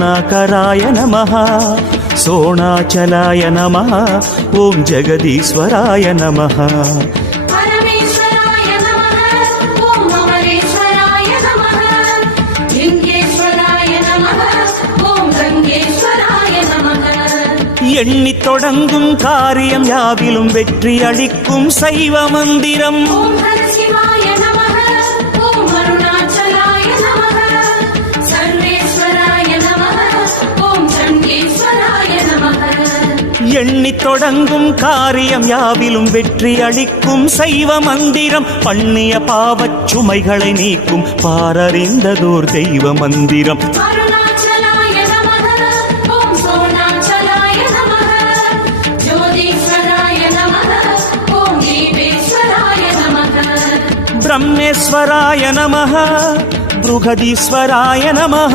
नाकराय नमः सोणाचलाय नमः ओम जगदीश्वराय नमः परमेश्वराय नमः ओम अमरेश्वराय नमः लिंगेश्वराय नमः ओम गंगेश्वराय नमः எண்ணி தொடங்கும் காரியம் யாவிலும் வெற்றி அளிக்கும் சைவ மந்திரம் ஓம் ஹர சிவாய நமः ஓம் அருணாச்சலாய நமः சர்வேஸ்வராய நமः ஓம் சண்டீஸ்வராய நமः எண்ணி தொடங்கும் காரியம் யாவிலும் வெற்றி அளிக்கும் சைவ மந்திரம் பண்ணிய பாவச் சுமைகளை நீக்கும் பாரறிந்ததோர் தெய்வ மந்திரம் அருணாச்சலாய நமः ஓம் சோணாச்சலாய நமः ஜோதீஸ்வராய நமः ஓம் தீபேஸ்வராய நமः ब्रह्मेश्वराय नमः बृहदीश्वराय नमः